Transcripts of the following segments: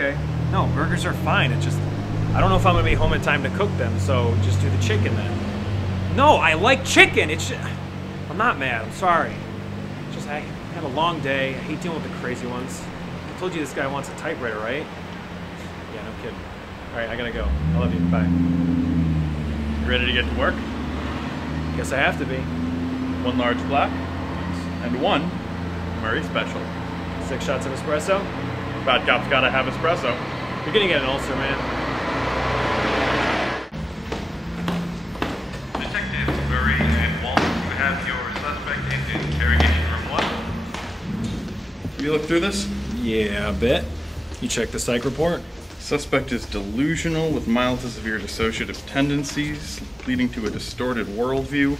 Okay. No, burgers are fine. It's just, I don't know if I'm gonna be home in time to cook them, so just do the chicken then. No, I like chicken! It's just, I'm not mad, I'm sorry. It's just, I had a long day. I hate dealing with the crazy ones. I told you this guy wants a typewriter, right? Yeah, no kidding. Alright, I gotta go. I love you. Bye. You ready to get to work? Guess I have to be. 1 large black and 1 Murray Special. 6 shots of espresso? Bad cop's gotta have espresso. You're gonna get an ulcer, man. Detectives Murray and Walton, you have your suspect in interrogation room 1. You look through this? Yeah, a bit. You check the psych report? Suspect is delusional with mild to severe dissociative tendencies, leading to a distorted worldview,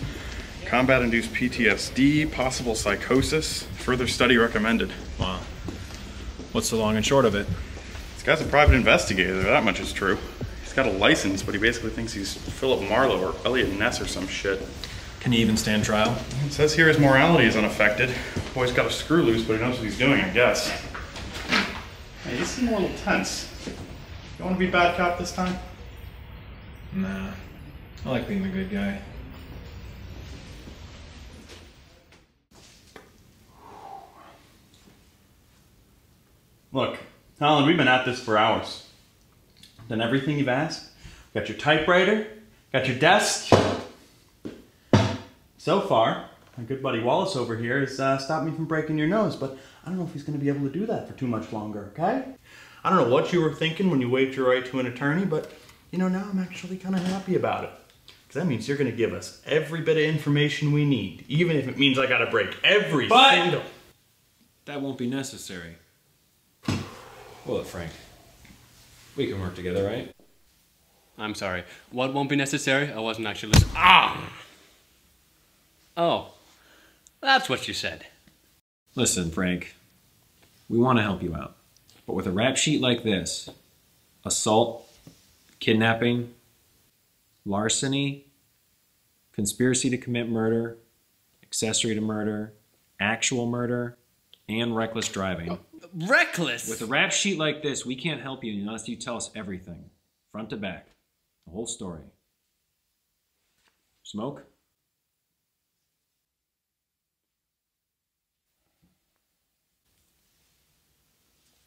combat-induced PTSD, possible psychosis. Further study recommended. Wow. What's the long and short of it? This guy's a private investigator, that much is true. He's got a license, but he basically thinks he's Philip Marlowe or Elliot Ness or some shit. Can he even stand trial? It says here his morality is unaffected. Boy's got a screw loose, but he knows what he's doing, I guess. Hey, you seem a little tense. You want to be bad cop this time? Nah. I like being the good guy. Look, Holland, we've been at this for hours. Done everything you've asked. Got your typewriter, got your desk. So far, my good buddy Wallace over here has stopped me from breaking your nose, but I don't know if he's going to be able to do that for too much longer, okay? I don't know what you were thinking when you waived your right to an attorney, but, you know, now I'm actually kind of happy about it. Because that means you're going to give us every bit of information we need, even if it means I got to break every single... That won't be necessary. Well, look, Frank, we can work together, right? I'm sorry. What won't be necessary? I wasn't actually listening. Ah! Oh, that's what you said. Listen, Frank, we want to help you out. But with a rap sheet like this, assault, kidnapping, larceny, conspiracy to commit murder, accessory to murder, actual murder, and reckless driving. Reckless? With a rap sheet like this, we can't help you unless you tell us everything. Front to back. The whole story. Smoke?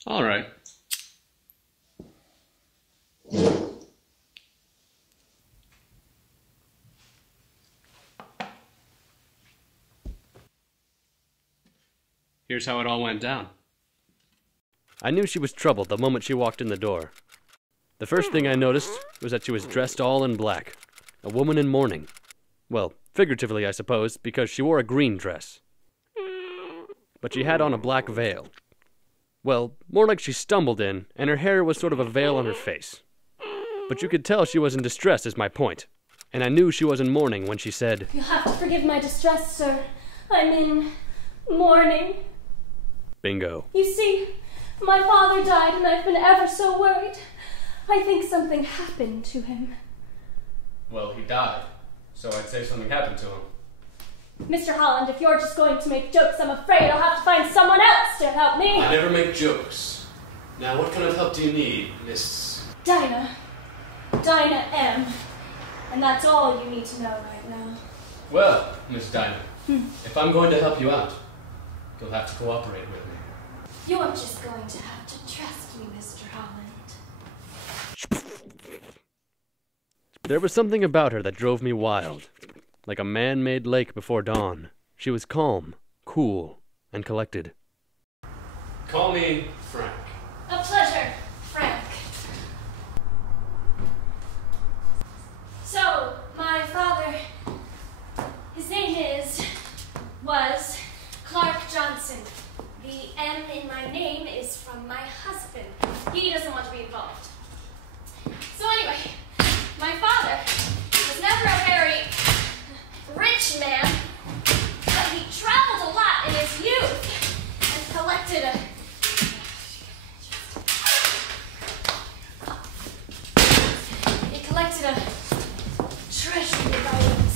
All right. Here's how it all went down. I knew she was troubled the moment she walked in the door. The first thing I noticed was that she was dressed all in black, a woman in mourning. Well, figuratively, I suppose, because she wore a green dress. But she had on a black veil. Well, more like she stumbled in, and her hair was sort of a veil on her face. But you could tell she was in distress, is my point. And I knew she was in mourning when she said, "You'll have to forgive my distress, sir. I'm in mourning." Bingo. You see, my father died and I've been ever so worried. I think something happened to him. Well, he died, so I'd say something happened to him. Mr. Holland, if you're just going to make jokes, I'm afraid I'll have to find someone else to help me. I never make jokes. Now, what kind of help do you need, Miss... Dinah. Dinah M. And that's all you need to know right now. Well, Miss Dinah, if I'm going to help you out, you'll have to cooperate with me. You're just going to have to trust me, Mr. Holland. There was something about her that drove me wild. Like a man-made lake before dawn. She was calm, cool, and collected. Call me Frank. A pleasure, Frank. So, my father, his name was Clark Johnson. The M in my name is from my husband. He doesn't want to be involved. So anyway, my father was never a very rich man, but he traveled a lot in his youth and collected a treasury of items.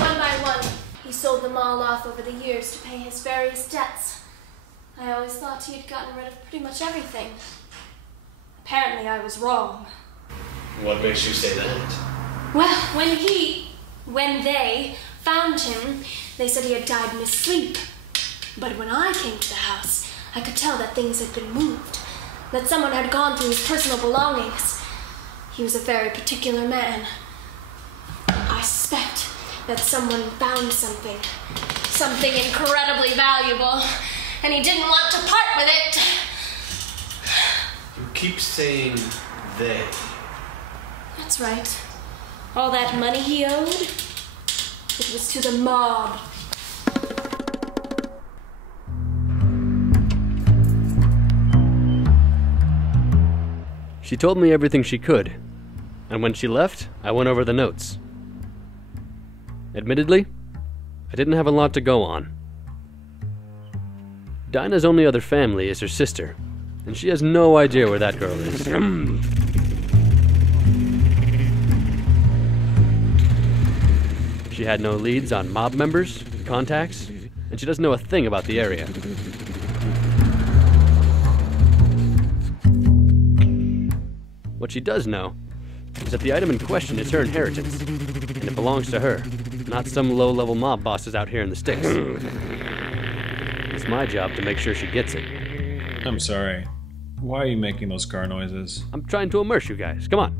One by one, he sold them all off over the years to pay his various debts. I always thought he had gotten rid of pretty much everything. Apparently I was wrong. What makes you say that? Well, when they found him, they said he had died in his sleep. But when I came to the house, I could tell that things had been moved, that someone had gone through his personal belongings. He was a very particular man. I suspect that someone found something incredibly valuable, and he didn't want to part with it. You keep saying they. That's right. All that money he owed, it was to the mob. She told me everything she could, and when she left, I went over the notes. Admittedly, I didn't have a lot to go on. Dinah's only other family is her sister, and she has no idea where that girl is. She had no leads on mob members, contacts, and she doesn't know a thing about the area. What she does know is that the item in question is her inheritance, and it belongs to her, not some low-level mob bosses out here in the sticks. It's my job to make sure she gets it. I'm sorry. Why are you making those car noises? I'm trying to immerse you guys. Come on.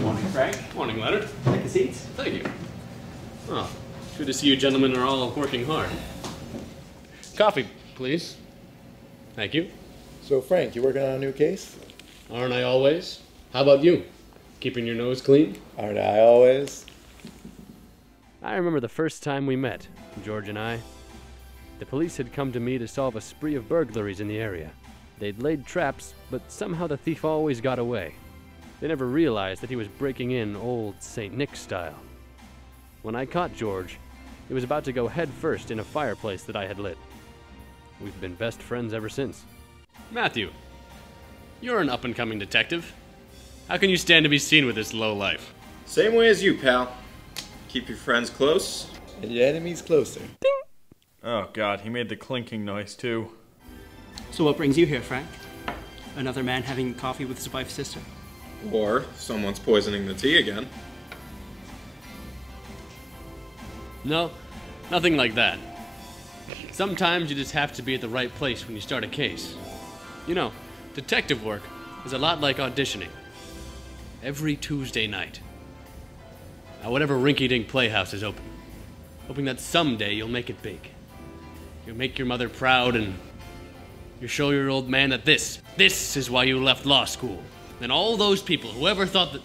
Morning, Frank. Morning, Leonard. Take a seat. Thank you. Oh, good to see you gentlemen are all working hard. Coffee, please. Thank you. So, Frank, you working on a new case? Aren't I always? How about you? Keeping your nose clean? Aren't I always? I remember the first time we met, George and I. The police had come to me to solve a spree of burglaries in the area. They'd laid traps, but somehow the thief always got away. They never realized that he was breaking in old St. Nick style. When I caught George, he was about to go head first in a fireplace that I had lit. We've been best friends ever since. Matthew, you're an up-and-coming detective. How can you stand to be seen with this lowlife? Same way as you, pal. Keep your friends close. And your enemies closer. Oh god, he made the clinking noise too. So what brings you here, Frank? Another man having coffee with his wife's sister? Or someone's poisoning the tea again. No, nothing like that. Sometimes you just have to be at the right place when you start a case. You know, detective work is a lot like auditioning. Every Tuesday night. At whatever rinky-dink playhouse is open. Hoping that someday you'll make it big. You'll make your mother proud and you'll show your old man that this is why you left law school. And all those people, whoever thought that...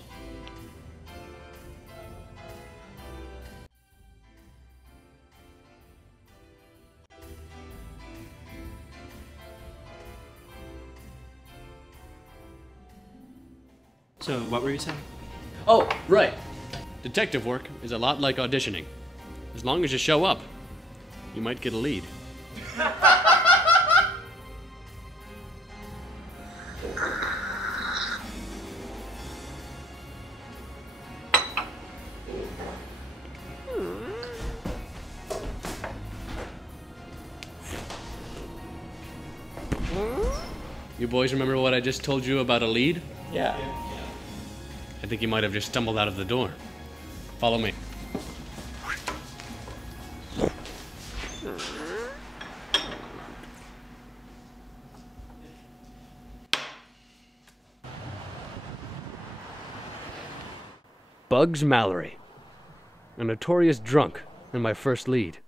So what were you saying? Oh, right. Detective work is a lot like auditioning. As long as you show up, you might get a lead. You boys remember what I just told you about a lead? Yeah. I think you might have just stumbled out of the door. Follow me. Bugs Mallory, a notorious drunk and my first lead.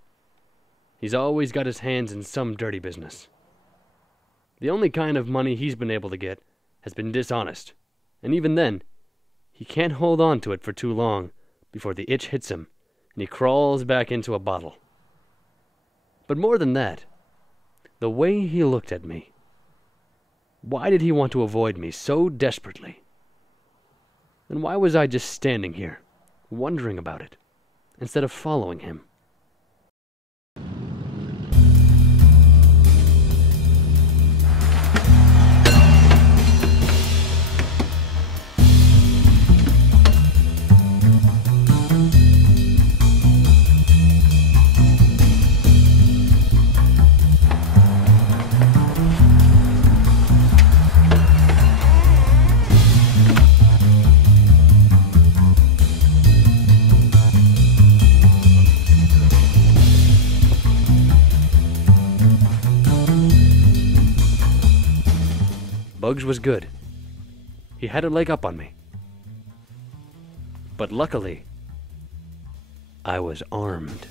He's always got his hands in some dirty business. The only kind of money he's been able to get has been dishonest, and even then, he can't hold on to it for too long before the itch hits him and he crawls back into a bottle. But more than that, the way he looked at me. Why did he want to avoid me so desperately? And why was I just standing here, wondering about it, instead of following him? Bugs was good. He had a leg up on me. But luckily, I was armed.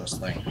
This thing.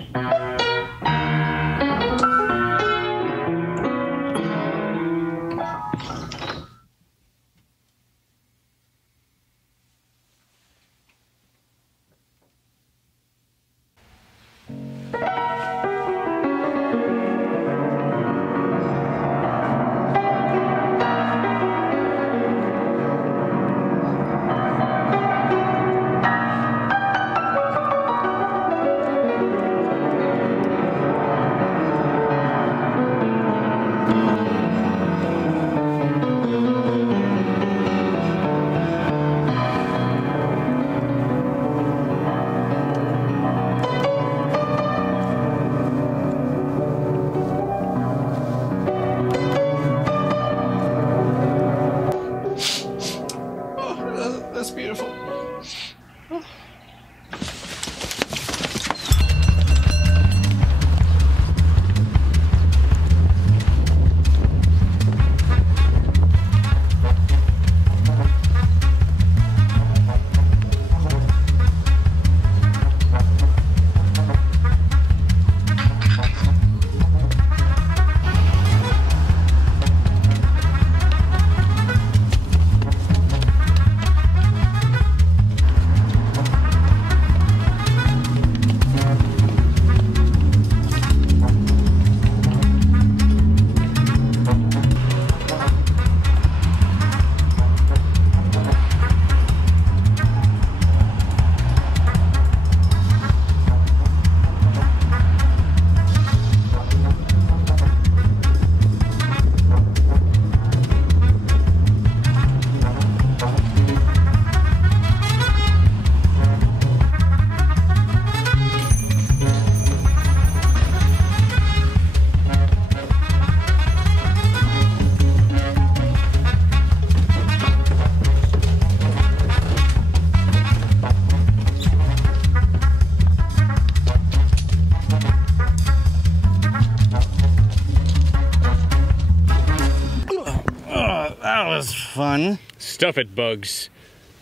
fun. Stuff it, Bugs.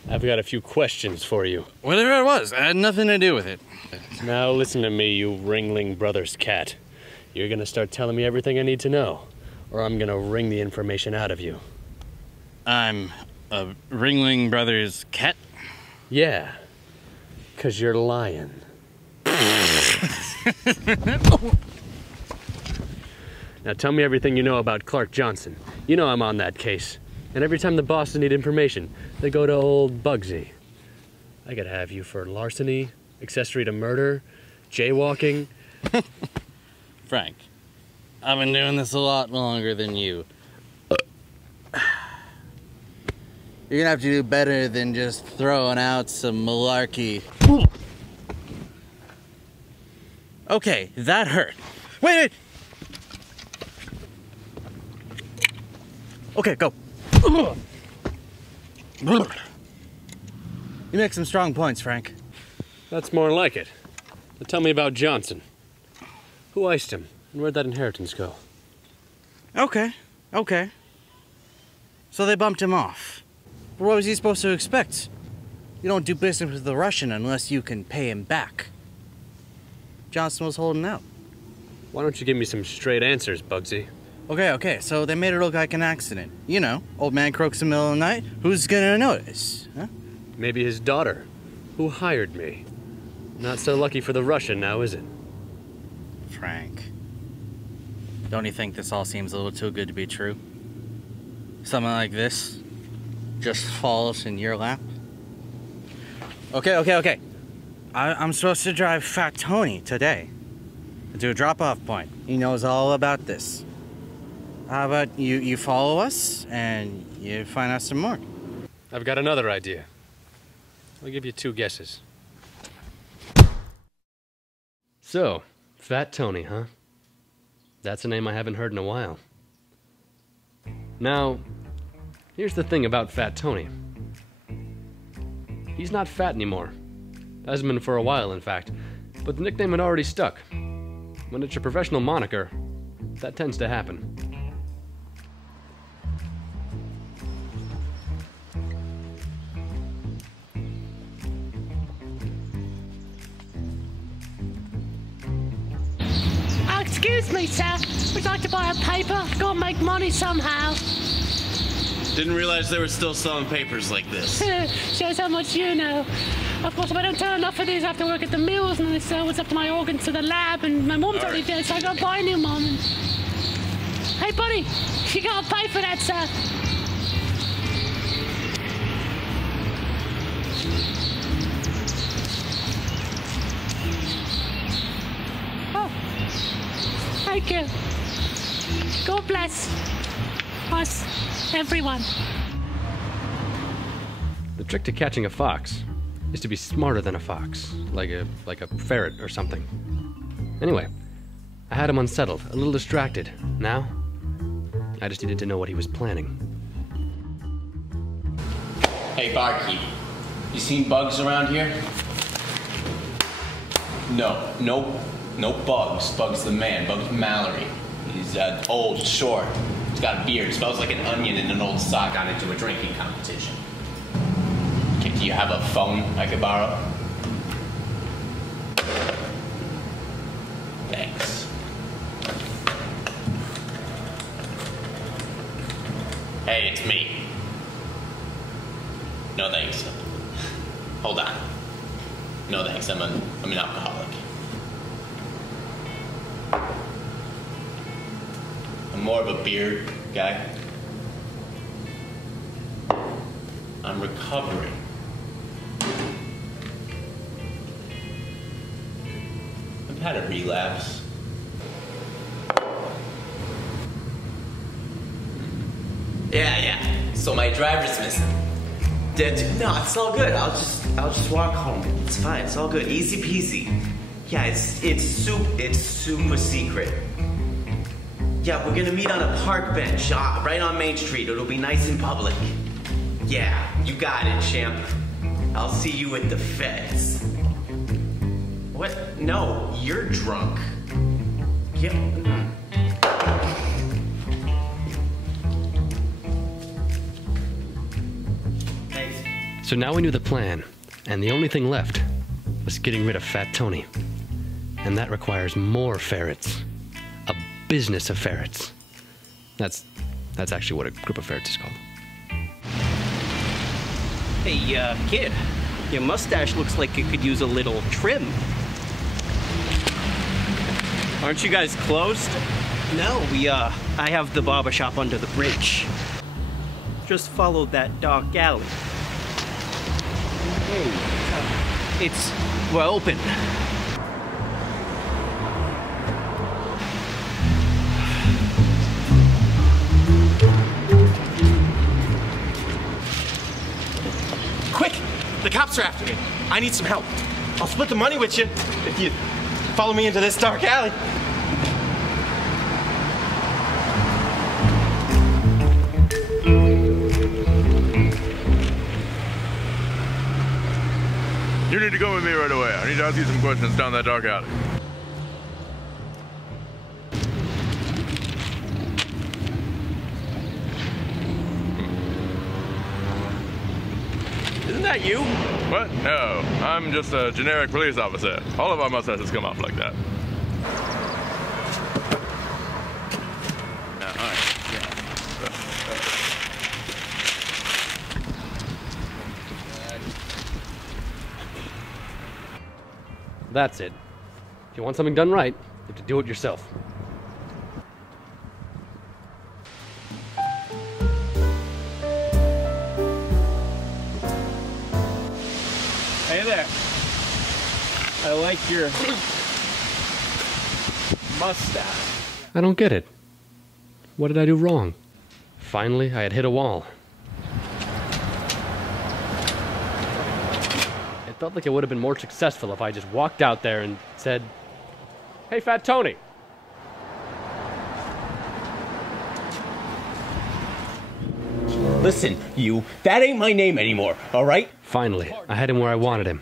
I've got a few questions for you. Whatever it was, I had nothing to do with it. Now listen to me, you Ringling Brothers cat. You're gonna start telling me everything I need to know, or I'm gonna wring the information out of you. I'm a Ringling Brothers cat? Yeah, 'cause you're lying. Now tell me everything you know about Clark Johnson. You know I'm on that case. And every time the bosses need information, they go to old Bugsy. I could have you for larceny, accessory to murder, jaywalking. Frank, I've been doing this a lot longer than you. You're gonna have to do better than just throwing out some malarkey. Okay, that hurt. Wait! Okay, go. You make some strong points, Frank. That's more like it. Now tell me about Johnson. Who iced him, and where'd that inheritance go? Okay. So they bumped him off. But what was he supposed to expect? You don't do business with the Russian unless you can pay him back. Johnson was holding out. Why don't you give me some straight answers, Bugsy? Okay, so they made it look like an accident. You know, old man croaks in the middle of the night, who's gonna notice? Huh? Maybe his daughter, who hired me. Not so lucky for the Russian now, is it? Frank, don't you think this all seems a little too good to be true? Something like this just falls in your lap? Okay. I'm supposed to drive Fat Tony today to a drop-off point. He knows all about this. How about you follow us and you find out some more? I've got another idea. I'll give you 2 guesses. So, Fat Tony, huh? That's a name I haven't heard in a while. Now, here's the thing about Fat Tony. He's not fat anymore. Hasn't been for a while, in fact. But the nickname had already stuck. When it's your professional moniker, that tends to happen. Excuse me, sir. Would like to buy a paper? Gotta make money somehow. Didn't realize they were still selling papers like this. Shows how much you know. Of course, if I don't turn enough of these, I have to work at the mills, and they sell what's up to my organs to the lab, and my mom's already dead, so I gotta buy a new mom. Hey, buddy, you gotta pay for that, sir. Oh, thank you. God bless us, everyone. The trick to catching a fox is to be smarter than a fox, like a ferret or something. Anyway, I had him unsettled, a little distracted. Now, I just needed to know what he was planning. Hey, barkeep. You seen Bugs around here? No Bugs. Bugs the man. Bugs Mallory. He's old, short. He's got a beard. Smells like an onion in an old sock. Got into a drinking competition. Okay, do you have a phone I could borrow? Thanks. Hey, it's me. No thanks. Hold on. No thanks, I'm an alcoholic. I'm more of a beer guy. I'm recovering. I've had a relapse. Yeah. So my driver's missing. No, it's all good. I'll just walk home. It's fine. It's all good. Easy peasy. Yeah, it's super secret. Yeah, we're gonna meet on a park bench, right on Main Street. It'll be nice and public. Yeah, you got it, champ. I'll see you at the feds. What? No, you're drunk. Yeah. So now we knew the plan, and the only thing left was getting rid of Fat Tony. And that requires more ferrets. A business of ferrets. That's actually what a group of ferrets is called. Hey, kid, your mustache looks like it could use a little trim. Aren't you guys closed? No, I have the barber shop under the bridge. Just follow that dark alley. Hey, we're open. Quick! The cops are after me. I need some help. I'll split the money with you if you follow me into this dark alley. You need to go with me right away. I need to ask you some questions down that dark alley. Isn't that you? What? No, I'm just a generic police officer. All of our mustaches come off like that. That's it. If you want something done right, you have to do it yourself. Hey there. I like your mustache. I don't get it. What did I do wrong? Finally, I had hit a wall. It felt like it would have been more successful if I just walked out there and said, "Hey, Fat Tony." Listen, you, that ain't my name anymore, all right? Finally, I had him where I wanted him.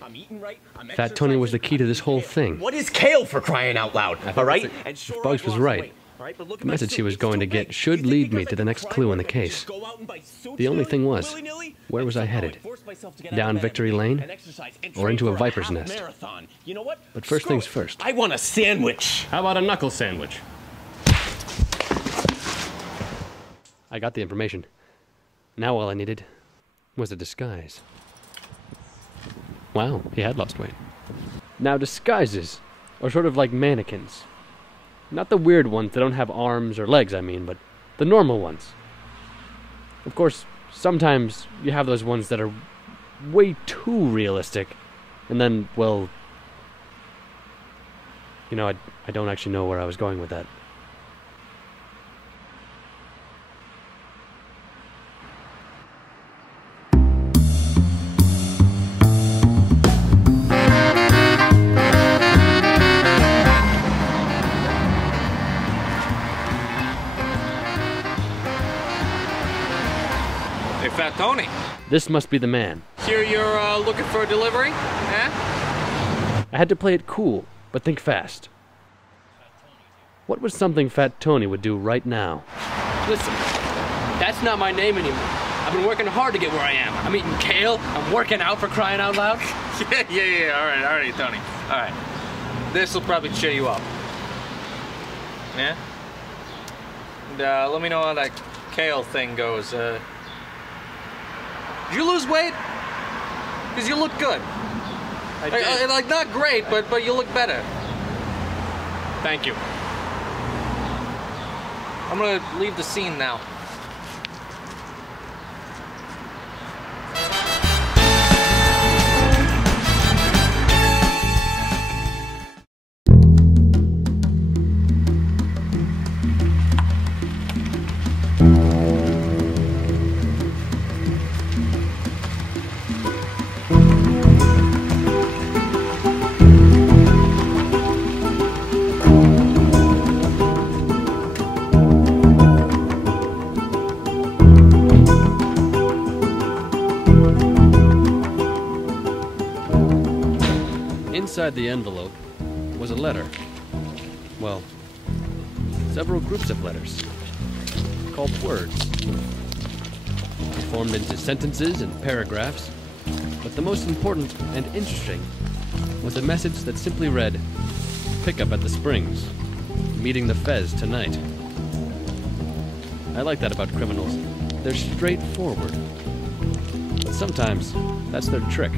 Fat Tony was the key to this whole thing. What is kale for crying out loud, all right? If Bugs was right, the message he was going to get should lead me to the next clue in the case. The only thing was, where was I headed? Down Victory Lane? Or into a viper's nest? But first things first. I want a sandwich. How about a knuckle sandwich? I got the information. Now all I needed was a disguise. Wow, he had lost weight. Now disguises are sort of like mannequins. Not the weird ones that don't have arms or legs, I mean, but the normal ones. Of course, sometimes you have those ones that are way too realistic, and then, well, you know, I don't actually know where I was going with that. Fat Tony. This must be the man. Here you're looking for a delivery? Eh? I had to play it cool, but think fast. What was something Fat Tony would do right now? Listen, that's not my name anymore. I've been working hard to get where I am. I'm eating kale. I'm working out, for crying out loud. Yeah. All right, Tony. All right. This will probably cheer you up. Yeah? And let me know how that kale thing goes. Did you lose weight? Because you look good. I did. Like, not great, but you look better. Thank you. I'm gonna leave the scene now. Inside the envelope was a letter. Well, several groups of letters called words, formed into sentences and paragraphs, But the most important and interesting was a message that simply read, "Pick up at the Springs. Meeting the Fez tonight." I like that about criminals. They're straightforward. But sometimes, that's their trick.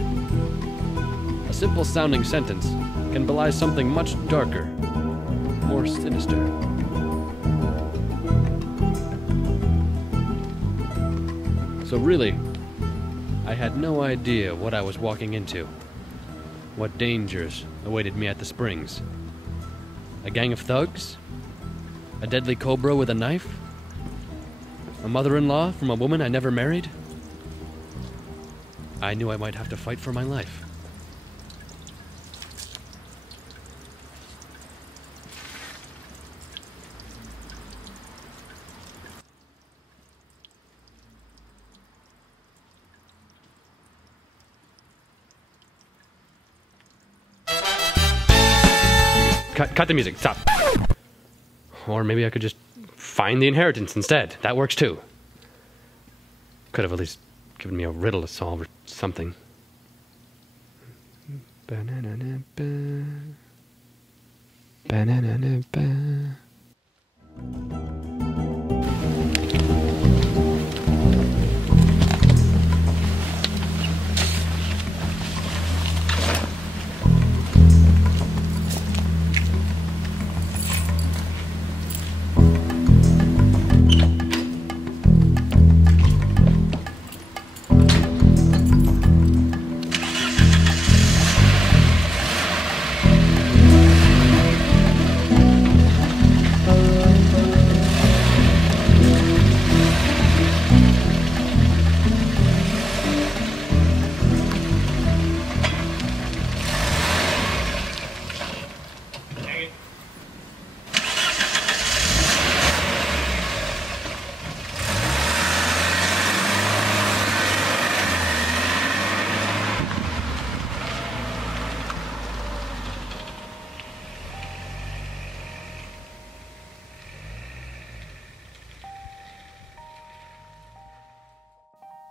A simple sounding sentence can belie something much darker, more sinister. So really, I had no idea what I was walking into. What dangers awaited me at the Springs. A gang of thugs? A deadly cobra with a knife? A mother-in-law from a woman I never married? I knew I might have to fight for my life. Cut the music, stop. Or maybe I could just find the inheritance instead. That works too. Could have at least given me a riddle to solve or something.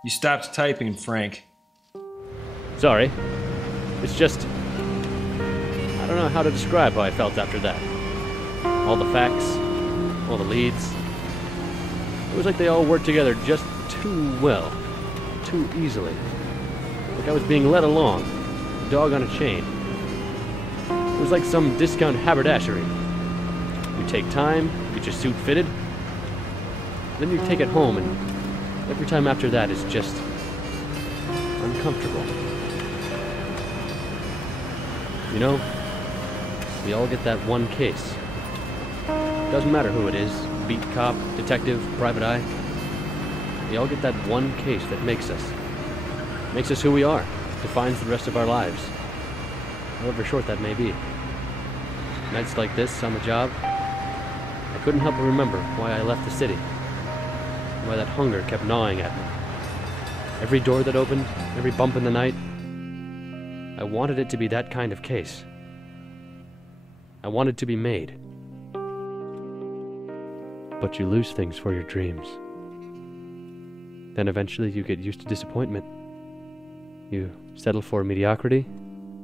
You stopped typing, Frank. Sorry. It's just... I don't know how to describe how I felt after that. All the facts, all the leads. It was like they all worked together just too well. Too easily. Like I was being led along. A dog on a chain. It was like some discount haberdashery. You take time, get your suit fitted, then you take it home, and every time after that is just uncomfortable. You know, we all get that one case. Doesn't matter who it is, beat cop, detective, private eye. We all get that one case that makes us who we are, defines the rest of our lives, however short that may be. Nights like this on the job, I couldn't help but remember why I left the city. Why that hunger kept gnawing at me. Every door that opened, every bump in the night, I wanted it to be that kind of case. I wanted to be made. But you lose things for your dreams. Then eventually you get used to disappointment. You settle for mediocrity,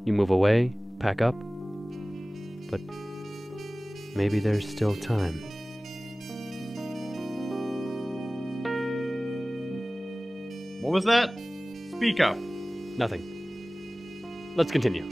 you move away, pack up. But maybe there's still time. What was that? Speak up. Nothing. Let's continue.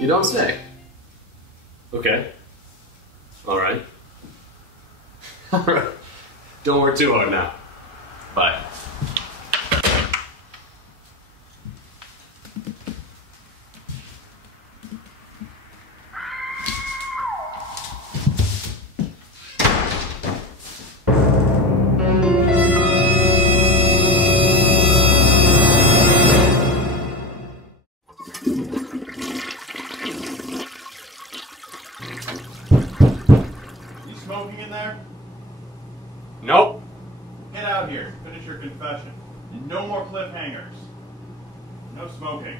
You don't say. Okay. Alright. Alright. Don't work too hard now. Bye. Nope. Get out here. Finish your confession. And no more cliffhangers. No smoking.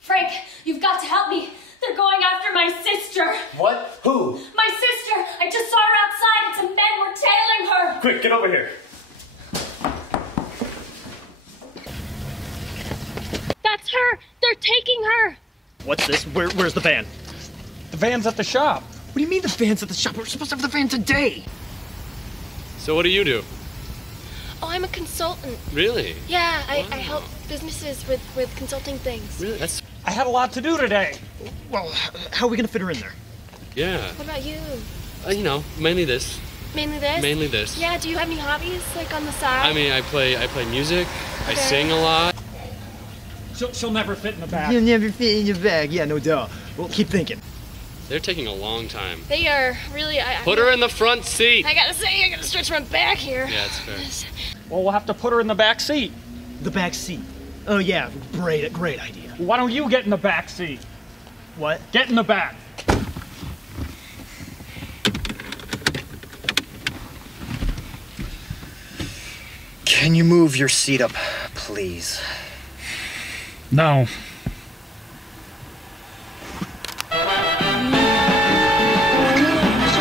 Frank, you've got to help me. They're going after my sister. What? Who? My sister! I just saw her outside and some men were tailing her. Quick, get over here. That's her! They're taking her! What's this? Where's the van? The van's at the shop. What do you mean the van's at the shop? We're supposed to have the van today. So what do you do? Oh, I'm a consultant. Really? Yeah, I help businesses with consulting things. Really? That's... I had a lot to do today. Well, how are we gonna fit her in there? Yeah. What about you? You know, mainly this. Mainly this? Mainly this. Yeah, do you have any hobbies, like on the side? I mean, I play music. Okay. I sing a lot. She'll never fit in the bag. You'll never fit in your bag. Yeah, no doubt. Well, keep thinking. They're taking a long time. They are really... Put her in the front seat. I gotta say, I gotta stretch my back here. Yeah, it's fair. Well, we'll have to put her in the back seat. The back seat. Oh yeah, great idea. Why don't you get in the back seat? What? Get in the back. Can you move your seat up, please? No.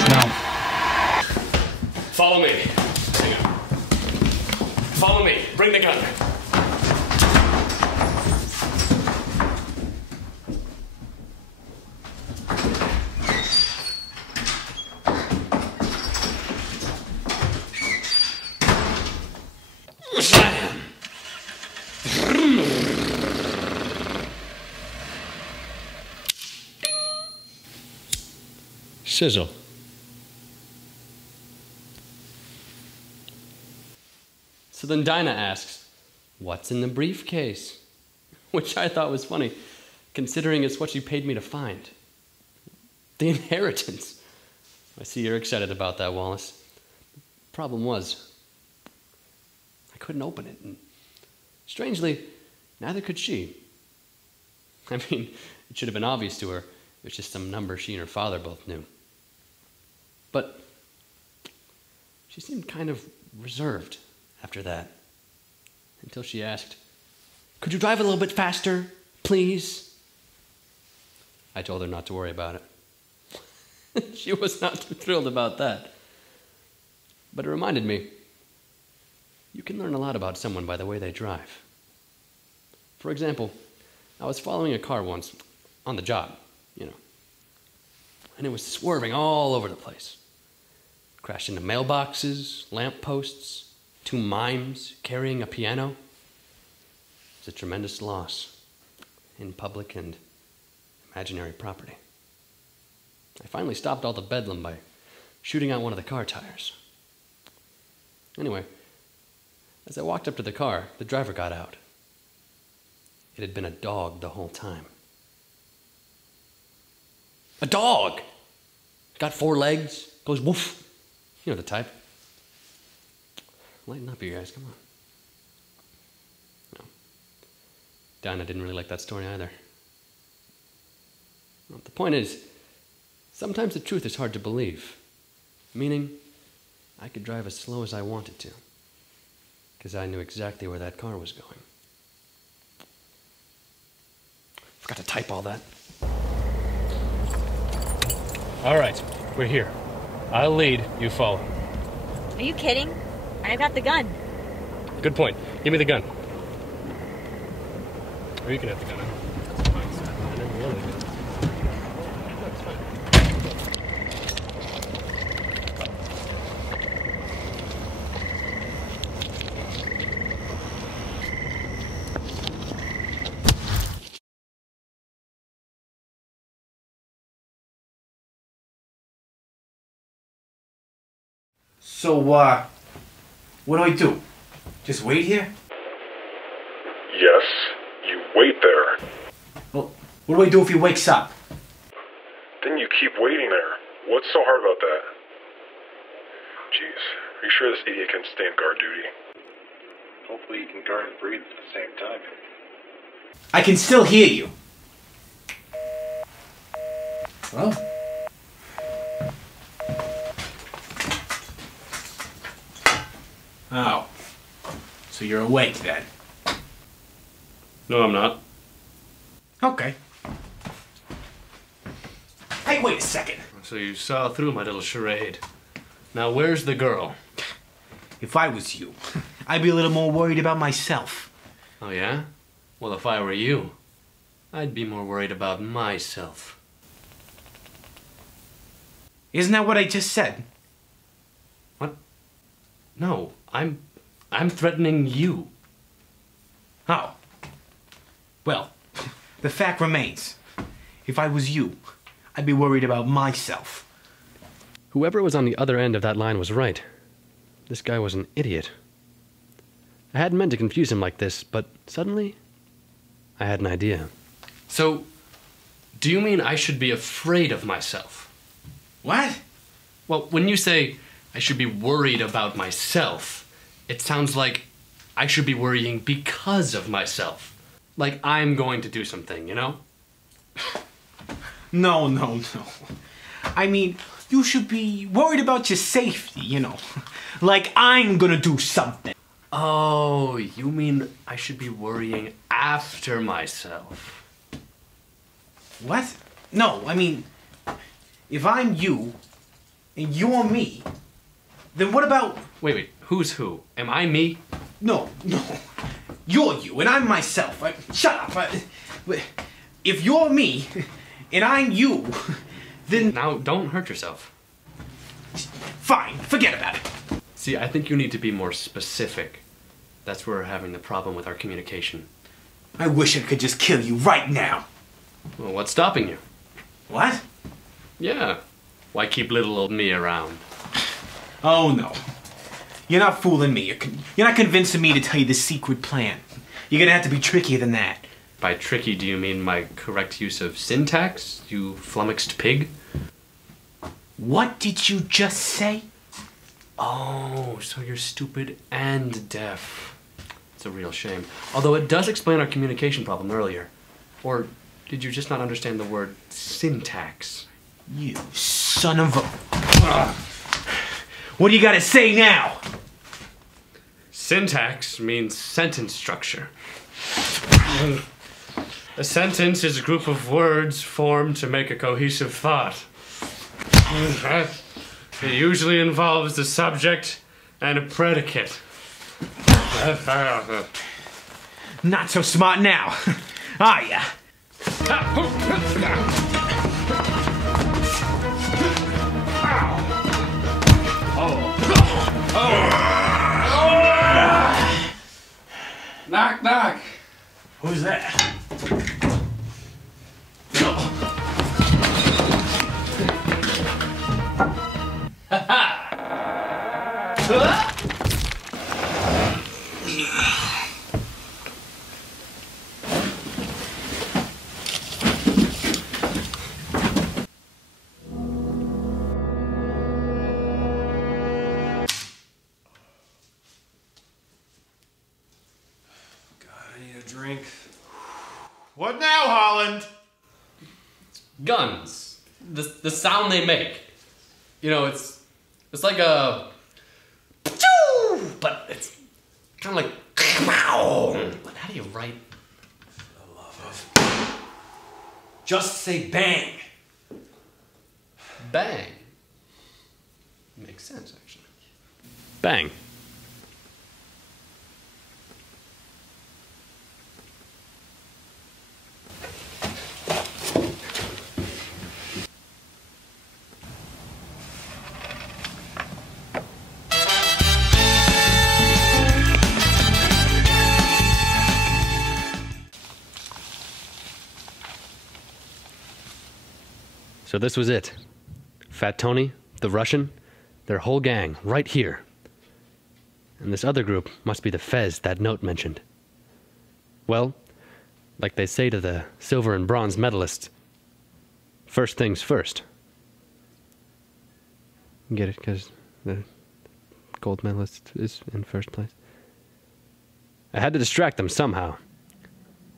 No. Follow me. Hang on. Follow me. Bring the gun. Sizzle. So then Dinah asks, "What's in the briefcase?" Which I thought was funny, considering it's what she paid me to find. The inheritance. I see you're excited about that, Wallace. Problem was, I couldn't open it, and strangely, neither could she. I mean, it should have been obvious to her. It was just some number she and her father both knew. But she seemed kind of reserved after that, until she asked, "Could you drive a little bit faster, please?" I told her not to worry about it. She was not too thrilled about that. But it reminded me, you can learn a lot about someone by the way they drive. For example, I was following a car once, on the job, and it was swerving all over the place. Crashed into mailboxes, lampposts, two mimes carrying a piano. It's a tremendous loss in public and imaginary property. I finally stopped all the bedlam by shooting out one of the car tires. Anyway, as I walked up to the car, the driver got out. It had been a dog the whole time. A dog! Got 4 legs, goes woof. You know the type. Lighten up, you guys, come on. No. Dinah didn't really like that story either. Well, the point is, sometimes the truth is hard to believe. Meaning, I could drive as slow as I wanted to, because I knew exactly where that car was going. Forgot to type all that. All right, we're here. I'll lead, you follow. Are you kidding? I've got the gun. Good point. Give me the gun. Or you can have the gun. So, what do I do? Just wait here? Yes, you wait there. Well, what do I do if he wakes up? Then you keep waiting there. What's so hard about that? Jeez, are you sure this idiot can stand guard duty? Hopefully he can guard and breathe at the same time. I can still hear you. Well. Oh. So you're awake then? No, I'm not. Okay. Hey, wait a second. So you saw through my little charade. Now where's the girl? If I was you, I'd be a little more worried about myself. Oh yeah? Well, if I were you, I'd be more worried about myself. Isn't that what I just said? What? No, I'm threatening you. Oh. Well, the fact remains. If I was you, I'd be worried about myself. Whoever was on the other end of that line was right. This guy was an idiot. I hadn't meant to confuse him like this, but suddenly, I had an idea. So, do you mean I should be afraid of myself? What? Well, when you say I should be worried about myself, it sounds like I should be worrying because of myself. Like I'm going to do something, you know? No. I mean, you should be worried about your safety, you know. Like I'm gonna do something. Oh, you mean I should be worrying after myself? What? No, I mean, if I'm you, and you're me, then what about... Wait, who's who? Am I me? No. You're you, and I'm myself. Shut up. If you're me, and I'm you, then... Now, don't hurt yourself. Fine, forget about it. See, I think you need to be more specific. That's where we're having the problem with our communication. I wish I could just kill you right now. Well, what's stopping you? What? Yeah. Why keep little old me around? Oh, no. You're not fooling me. You're not convincing me to tell you the secret plan. You're gonna have to be trickier than that. By tricky, do you mean my correct use of syntax, you flummoxed pig? What did you just say? Oh, so you're stupid and deaf. It's a real shame. Although it does explain our communication problem earlier. Or did you just not understand the word syntax? You son of a... What do you gotta say now? Syntax means sentence structure. A sentence is a group of words formed to make a cohesive thought. It usually involves the subject and a predicate. Not so smart now, are ya? Knock, knock. Who's that? Drink. What now, Holland? Guns. The sound they make. You know, it's like a... But it's kind of like... But how do you write... For the love of... Just say bang. Bang. Makes sense, actually. Bang. So this was it. Fat Tony, the Russian, their whole gang, right here. And this other group must be the Fez that note mentioned. Well, like they say to the silver and bronze medalists, first things first. Get it? Because the gold medalist is in first place. I had to distract them somehow.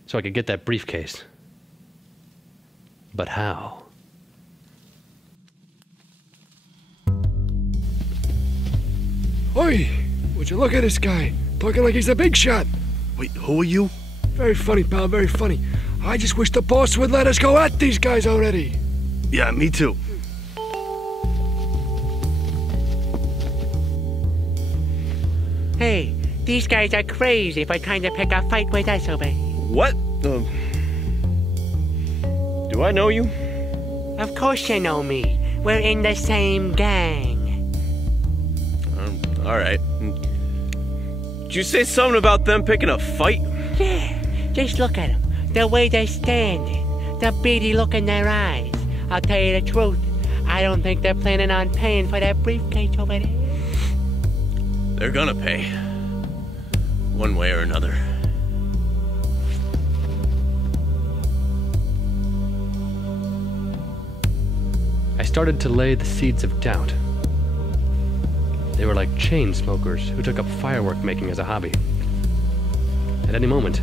so I could get that briefcase. But how? Oi! Would you look at this guy? Talking like he's a big shot. Wait, who are you? Very funny, pal, very funny. I just wish the boss would let us go at these guys already. Yeah, me too. Hey, these guys are crazy for trying to pick a fight with us over here. What? Do I know you? Of course you know me. We're in the same gang. Alright. Did you say something about them picking a fight? Yeah, just look at them. The way they're standing. The beady look in their eyes. I'll tell you the truth. I don't think they're planning on paying for that briefcase over there. They're gonna pay. One way or another. I started to lay the seeds of doubt. They were like chain smokers who took up firework making as a hobby. At any moment,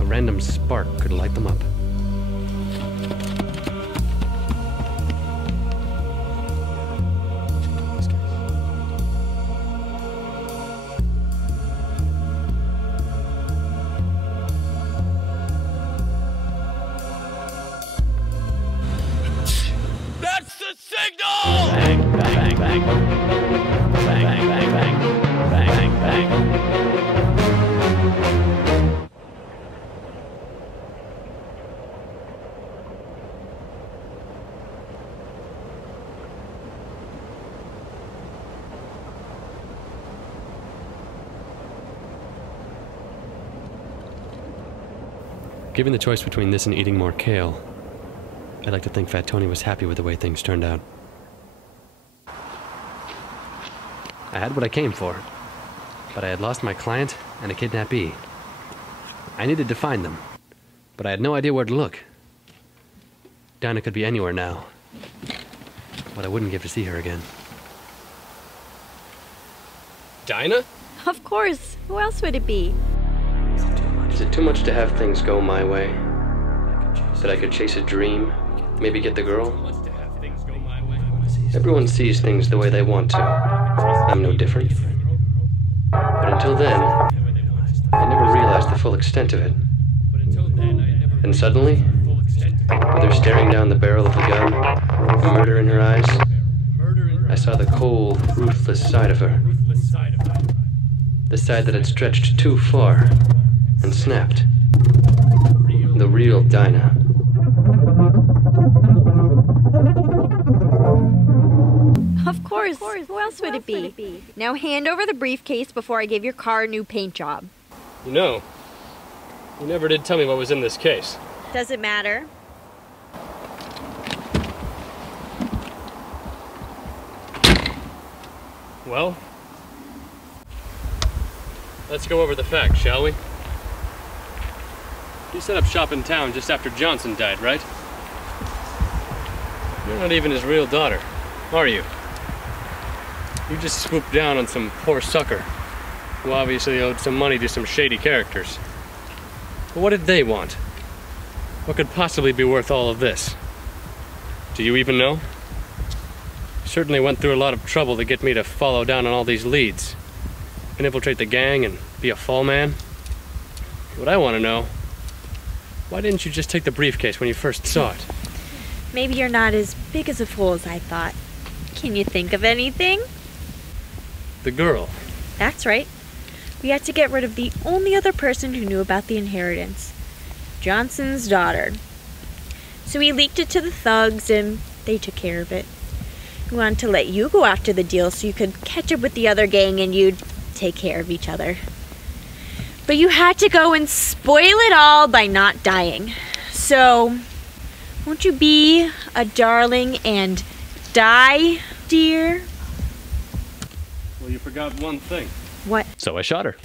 a random spark could light them up. That's the signal! Bang, bang, bang. Bang, bang, bang, bang. Bang, bang, bang. Given the choice between this and eating more kale, I'd like to think Fat Tony was happy with the way things turned out. I had what I came for, but I had lost my client and a kidnappee. I needed to find them, but I had no idea where to look. Dinah could be anywhere now, but I wouldn't give to see her again. Dinah? Of course. Who else would it be? Is it too much to have things go my way? That I could chase a dream, maybe get the girl? Everyone sees things the way they want to. I'm no different. But until then, I never realized the full extent of it. And suddenly, with her staring down the barrel of the gun, murder in her eyes, I saw the cold, ruthless side of her. The side that had stretched too far and snapped. The real Dinah. Of course. Who else would it be? Now hand over the briefcase before I give your car a new paint job. You know, you never did tell me what was in this case. Does it matter? Well, let's go over the facts, shall we? You set up shop in town just after Johnson died, right? You're not even his real daughter, are you? You just swooped down on some poor sucker who obviously owed some money to some shady characters. But what did they want? What could possibly be worth all of this? Do you even know? You certainly went through a lot of trouble to get me to follow down on all these leads, and infiltrate the gang and be a fall man. What I want to know, why didn't you just take the briefcase when you first saw it? Maybe you're not as big as a fool as I thought. Can you think of anything? The girl. That's right. We had to get rid of the only other person who knew about the inheritance. Johnson's daughter. So we leaked it to the thugs and they took care of it. We wanted to let you go after the deal so you could catch up with the other gang and you'd take care of each other. But you had to go and spoil it all by not dying. So, won't you be a darling and die, dear? Well, you forgot one thing. What? So I shot her.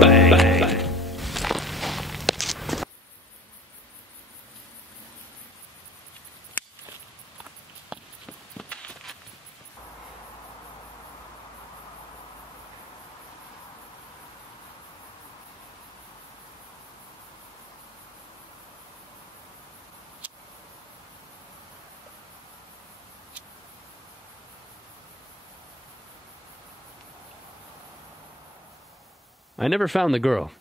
Bang, bang, bang. I never found the girl.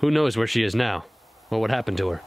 Who knows where she is now, or what happened to her.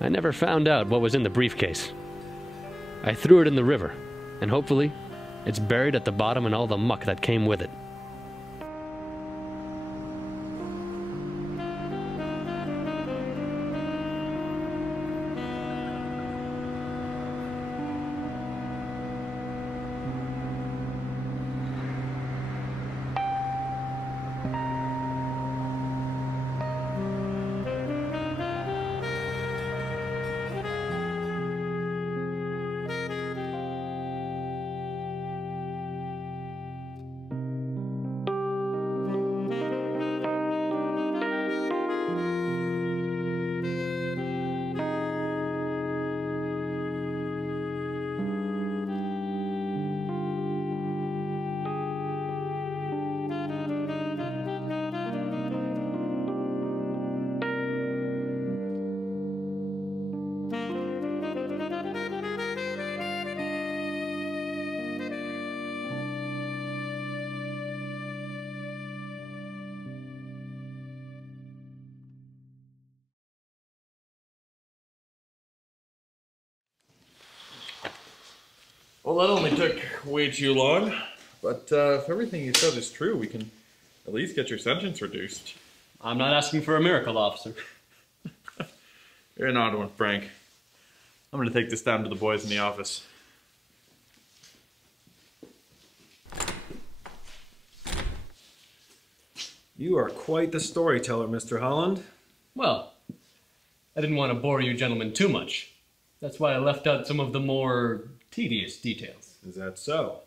I never found out what was in the briefcase. I threw it in the river, and hopefully, it's buried at the bottom in all the muck that came with it. Well, that only took way too long, but if everything you said is true, we can at least get your sentence reduced. I'm not asking for a miracle, officer. You're an odd one, Frank. I'm gonna take this down to the boys in the office. You are quite the storyteller, Mr. Holland. Well, I didn't want to bore you gentlemen too much. That's why I left out some of the more tedious details. Is that so?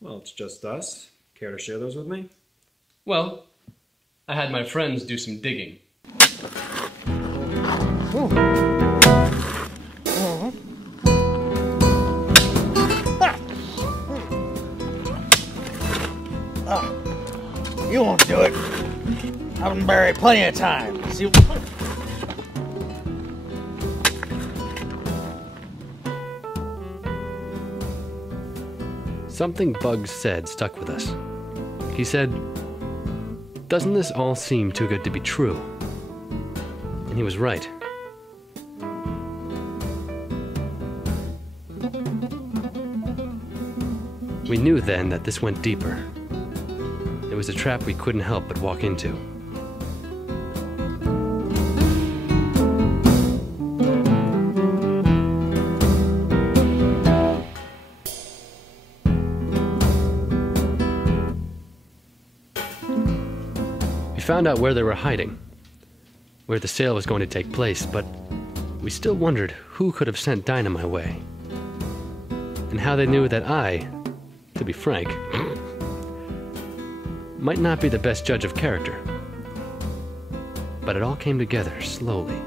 Well, it's just us. Care to share those with me? Well, I had my friends do some digging. You won't do it. I've been buried plenty of times. See. Something Bugs said stuck with us. He said, "Doesn't this all seem too good to be true?" And he was right. We knew then that this went deeper. It was a trap we couldn't help but walk into. We found out where they were hiding, where the sale was going to take place, but we still wondered who could have sent Dinah my way, and how they knew that I, to be frank, might not be the best judge of character. But it all came together slowly.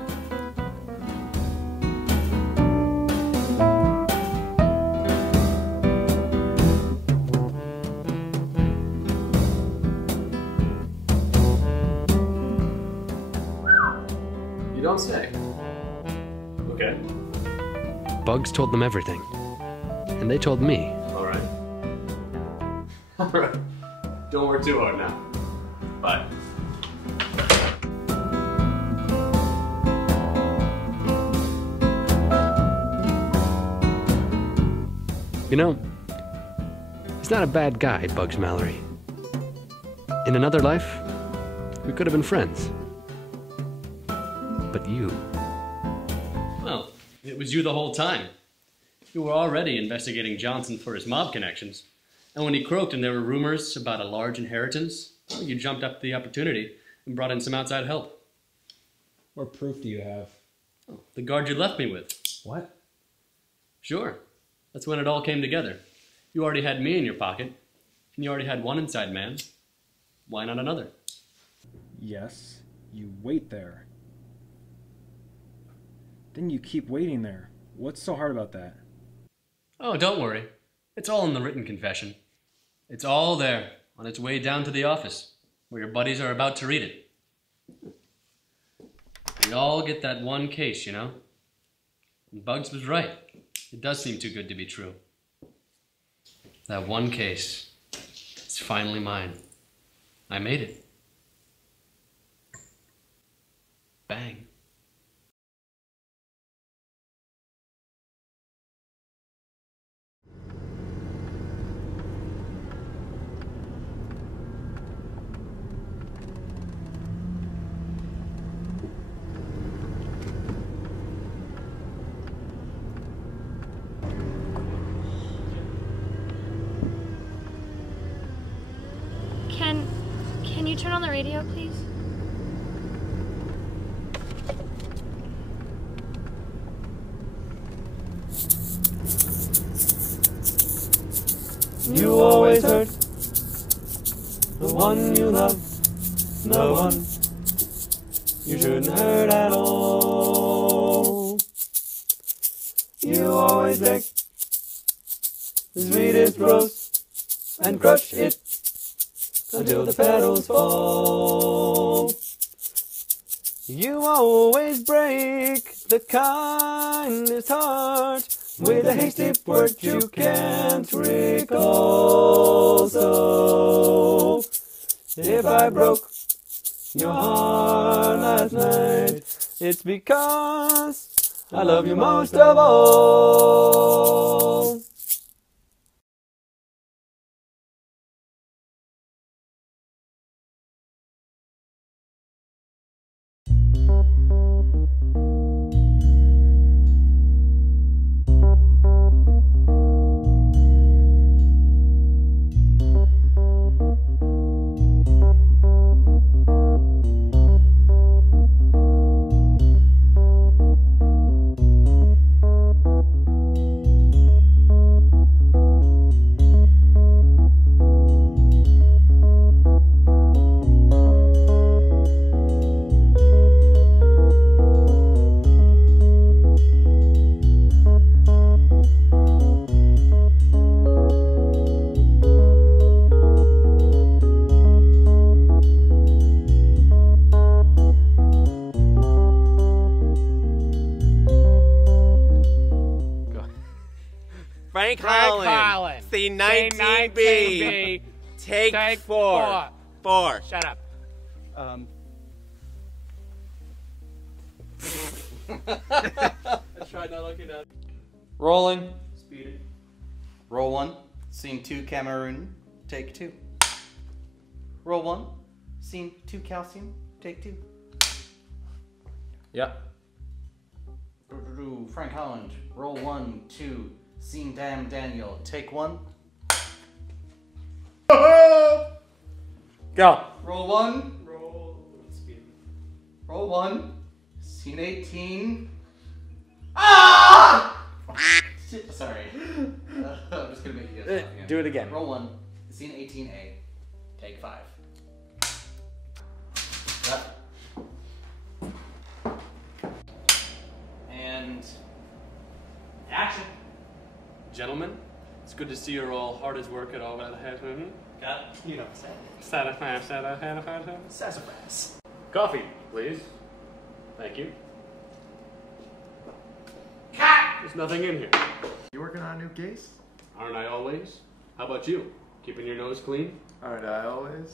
You don't say. Okay. Bugs told them everything, and they told me. All right. All right. Don't work too hard now. Bye. You know, he's not a bad guy, Bugs Mallory. In another life, we could have been friends. But you... Well, It was you the whole time. You were already investigating Johnson for his mob connections. And when he croaked and there were rumors about a large inheritance, you jumped up the opportunity and brought in some outside help. What proof do you have? Oh, the guard you left me with. What? Sure. That's when it all came together. You already had me in your pocket, and you already had one inside man. Why not another? Yes, you wait there. Then you keep waiting there. What's so hard about that? Oh, don't worry. It's all in the written confession. It's all there, on its way down to the office, where your buddies are about to read it. We all get that one case, you know? And Bugs was right. It does seem too good to be true. That one case. It's finally mine. I made it. Bang. Can you turn on the radio, please? You always hurt the one you love, the one you shouldn't hurt at all. You always take the sweetest rose and crush it until the petals fall. You always break the kindest heart with a hasty word you can't recall. So, if I broke your heart last night, it's because I love you most of all. Frank Holland. Scene 19B. Take 4. 4. Shut up. I tried not looking at it. Rolling. Speed it. Roll 1. Scene 2, Cameroon. Take 2. Roll 1. Scene 2, calcium. Take 2. Yep. Frank Holland. Roll 1, 2. Scene Damn Daniel. Take 1. Go. Roll 1. Roll 1. Scene 18. Ah! Sorry. I'm just gonna make you guys laugh again. Do it again. Roll 1. Scene 18A. Take 5. Cut. And action. Gentlemen, it's good to see you're all hard as work at all that happening. Cut. You know Sassafras. Coffee, please. Thank you. Cut! There's nothing in here. You working on a new case? Aren't I always? How about you? Keeping your nose clean? Aren't I always?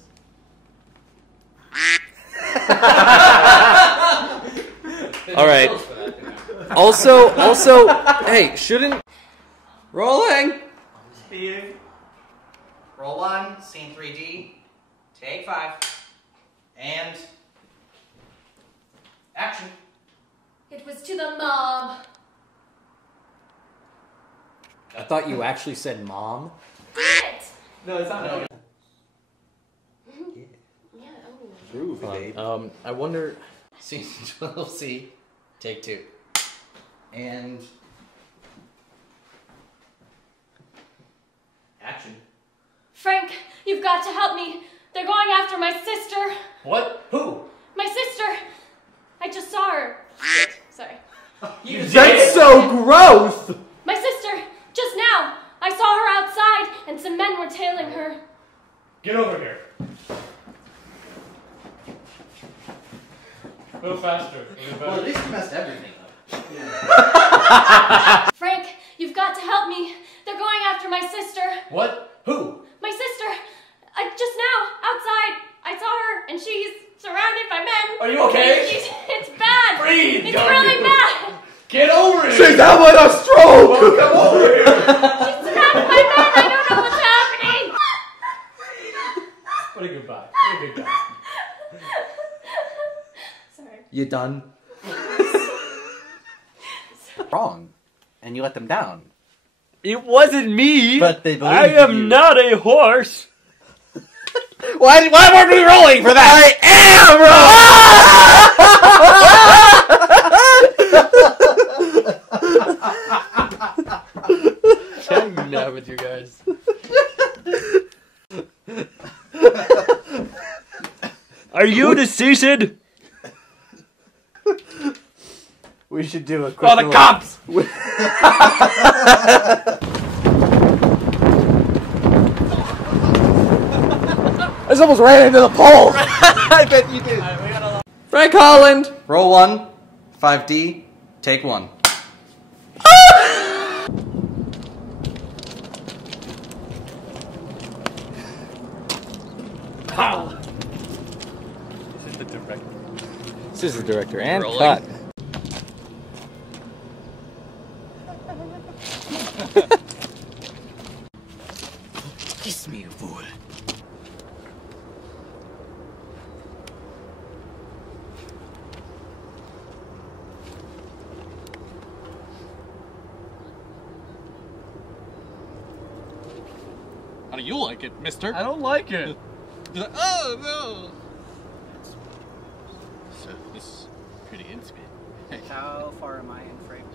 All right. Also, hey, shouldn't... Rolling. Speeding. Roll 1. Scene 3D. Take 5. And action. It was to the mob. I thought you actually said mom. No, it's not. No. Groovy, babe. I wonder. Scene 12C, take 2. And action. Frank, you've got to help me. They're going after my sister. What? Who? My sister. I just saw her. Shit, sorry. That's so gross! My sister, just now. I saw her outside and some men were tailing her. Get over here. Go faster. Well, at least you messed everything up. Frank, you've got to help me. They're going after my sister. What? Who? My sister. Just now, outside. I saw her and she's surrounded by men. Are you okay? It's bad. Breathe, It's darn really you. bad. Get over it! She's having a stroke! Well, come over here! She's surrounded by men. I don't know what's happening. What a good guy. What a good guy. Sorry. You done? Wrong. And you let them down. It wasn't me. But they believed I am you. not a horse. Why weren't we rolling for that? Can't nap with you guys. Are you deceased? We should do a quick Call the little- cops! I almost ran into the pole! I bet you did. Frank Holland! Roll 1, 5D, take 1. Pow! This is the director and Rolling. cut. Kiss me, you fool. How do you like it, mister? I don't like it. Oh, no! So, this is pretty intimate. How far am I in, Frank?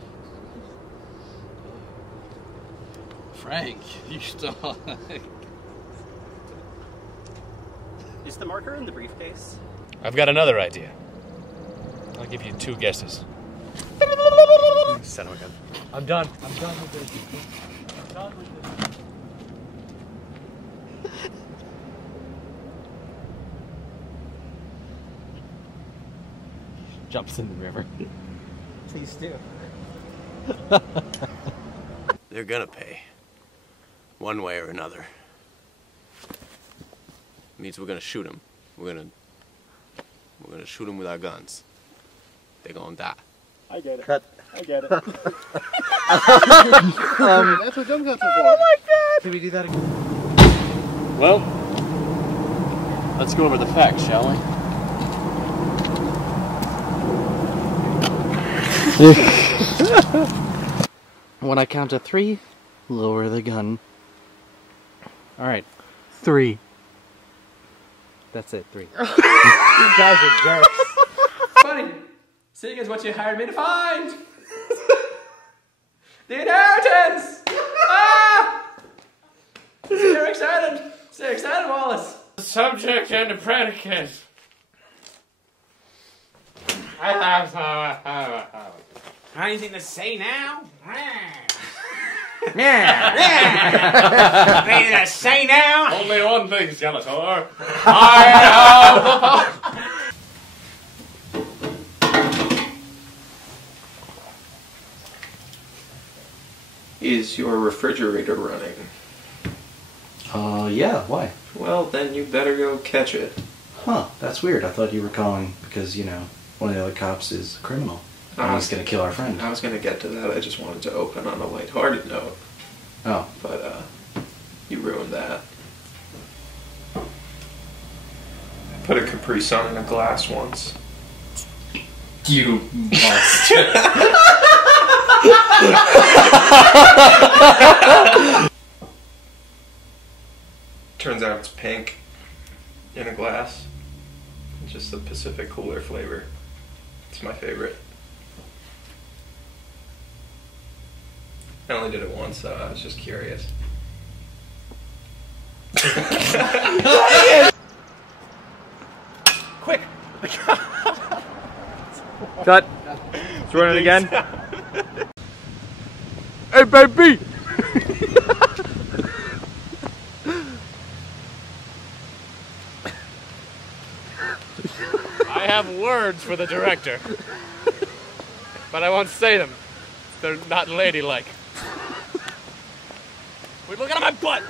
Frank, you still... Is the marker in the briefcase? I've got another idea. I'll give you 2 guesses. Son of a gun. I'm done. I'm done with this. I'm done with this. Jumps in the river. Please do. They're gonna pay. One way or another. Means we're gonna shoot them. We're gonna shoot them with our guns. They're gonna die. I get it. Cut. I get it. That's what jump cuts are for. Oh my god! Can we do that again? Well, let's go over the facts, shall we? When I count to 3, lower the gun. Alright. 3. That's it, 3. You guys are jerks. Funny, seeing as what you hired me to find. The inheritance! Ah! Stay excited. Stay excited, Wallace. The subject and the predicate. Anything to say now? Yeah! Anything to say now? Only one thing, Skeletor. I have the power. Is your refrigerator running? Yeah, why? Well, then you better go catch it. Huh, that's weird. I thought you were calling because, you know, one of the other cops is a criminal. And he's gonna kill our friend. I was gonna get to that. I just wanted to open on a lighthearted note. Oh. But, you ruined that. Put a Capri Sun in a glass once. You must. Turns out it's pink in a glass. It's just the Pacific Cooler flavor. It's my favorite. I only did it once, so I was just curious. Quick! Cut. Let's run it again. Hey, baby! I have words for the director, but I won't say them. They're not ladylike. Wait, look at my butt!